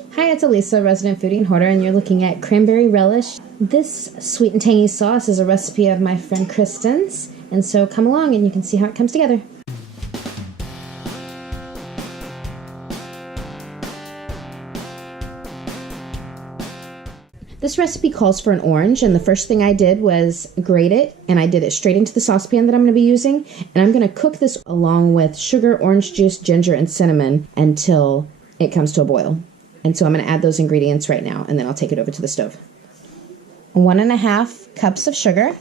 Hi, it's Elisa, resident foodie and hoarder, and you're looking at Cranberry Relish. This sweet and tangy sauce is a recipe of my friend Kristin's, and so come along and you can see how it comes together. This recipe calls for an orange, and the first thing I did was grate it, and I did it straight into the saucepan that I'm going to be using, and I'm going to cook this along with sugar, orange juice, ginger, and cinnamon until it comes to a boil. And so I'm going to add those ingredients right now, and then I'll take it over to the stove. 1.5 cups of sugar,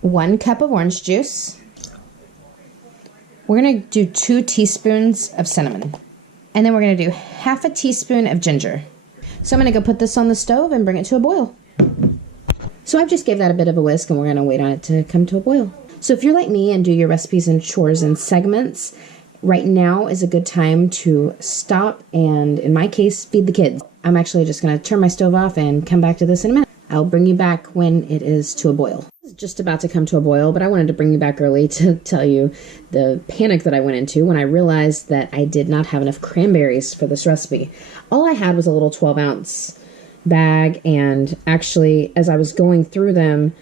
1 cup of orange juice. We're going to do 2 teaspoons of cinnamon, and then we're going to do 1/2 teaspoon of ginger. So I'm going to go put this on the stove and bring it to a boil. So I've just gave that a bit of a whisk, and we're going to wait on it to come to a boil. So if you're like me and do your recipes and chores in segments, right now is a good time to stop and, in my case, feed the kids. I'm actually just going to turn my stove off and come back to this in a minute. I'll bring you back when it is to a boil. It's just about to come to a boil, but I wanted to bring you back early to tell you the panic that I went into when I realized that I did not have enough cranberries for this recipe. All I had was a little 12-ounce bag, and actually, as I was going through them,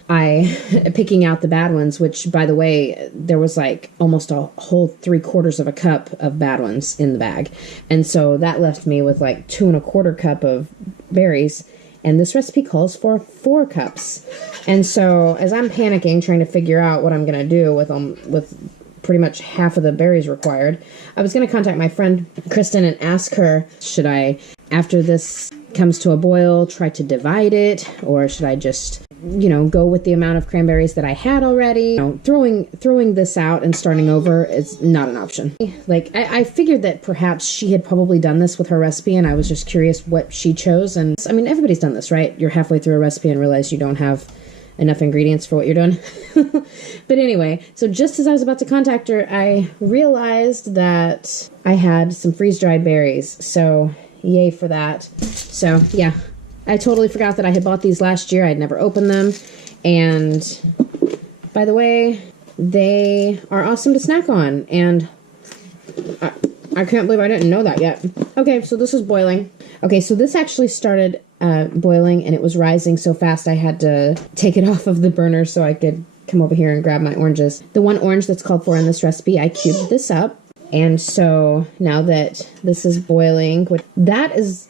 picking out the bad ones, which, by the way, there was like almost a whole 3/4 of a cup of bad ones in the bag. And so that left me with like 2 1/4 cup of berries. And this recipe calls for 4 cups. And so as I'm panicking, trying to figure out what I'm going to do with pretty much half of the berries required, I was going to contact my friend Kristin and ask her, should I, after this comes to a boil, try to divide it, or should I just, go with the amount of cranberries that I had already? Throwing this out and starting over is not an option. Like, I figured that perhaps she had probably done this with her recipe, and I was just curious what she chose. And I mean, everybody's done this, right? You're halfway through a recipe and realize you don't have enough ingredients for what you're doing. But anyway, so just as I was about to contact her, I realized that I had some freeze-dried berries. So yay for that. So yeah, I totally forgot that I had bought these last year. I'd never opened them. And by the way, they are awesome to snack on. And I can't believe I didn't know that yet. Okay, so this is boiling. Okay, so this actually started boiling, and it was rising so fast I had to take it off of the burner so I could come over here and grab my oranges. The one orange that's called for in this recipe, I cubed this up. And so now that this is boiling, that is,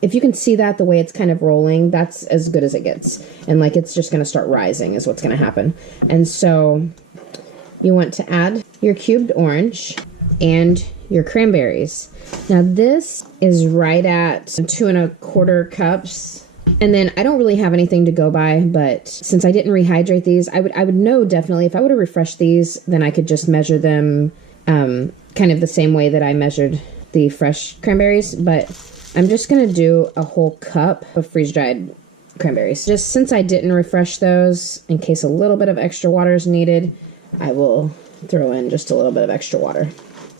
if you can see that, the way it's kind of rolling, that's as good as it gets. And like, it's just going to start rising is what's going to happen. And so you want to add your cubed orange and your cranberries. Now this is right at 2 1/4 cups. And then I don't really have anything to go by, but since I didn't rehydrate these, I would know definitely if I would have refreshed these, then I could just measure them kind of the same way that I measured the fresh cranberries. But I'm just going to do a whole cup of freeze-dried cranberries. Just since I didn't refresh those, in case a little bit of extra water is needed, I will throw in just a little bit of extra water.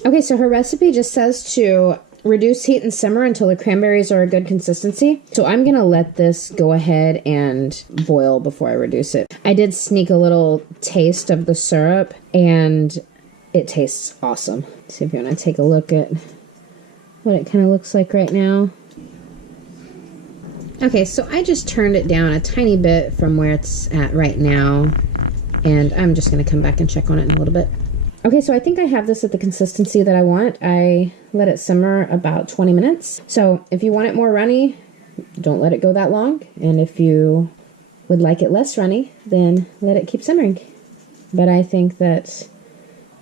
Okay, so her recipe just says to reduce heat and simmer until the cranberries are a good consistency. So I'm going to let this go ahead and boil before I reduce it. I did sneak a little taste of the syrup, and it tastes awesome. See if you want to take a look at what it kind of looks like right now. Okay, so I just turned it down a tiny bit from where it's at right now, and I'm just going to come back and check on it in a little bit. Okay, so I think I have this at the consistency that I want. I let it simmer about 20 minutes. So if you want it more runny, don't let it go that long. And if you would like it less runny, then let it keep simmering. But I think that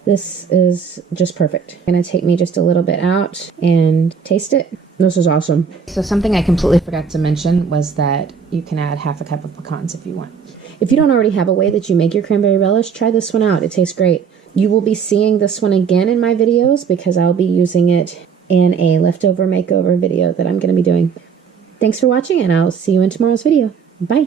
this is just perfect. It's gonna take me just a little bit out and taste it. This is awesome. So something I completely forgot to mention was that you can add 1/2 cup of pecans if you want. If you don't already have a way that you make your cranberry relish, try this one out. It tastes great. You will be seeing this one again in my videos because I'll be using it in a leftover makeover video that I'm going to be doing. Thanks for watching, and I'll see you in tomorrow's video. Bye.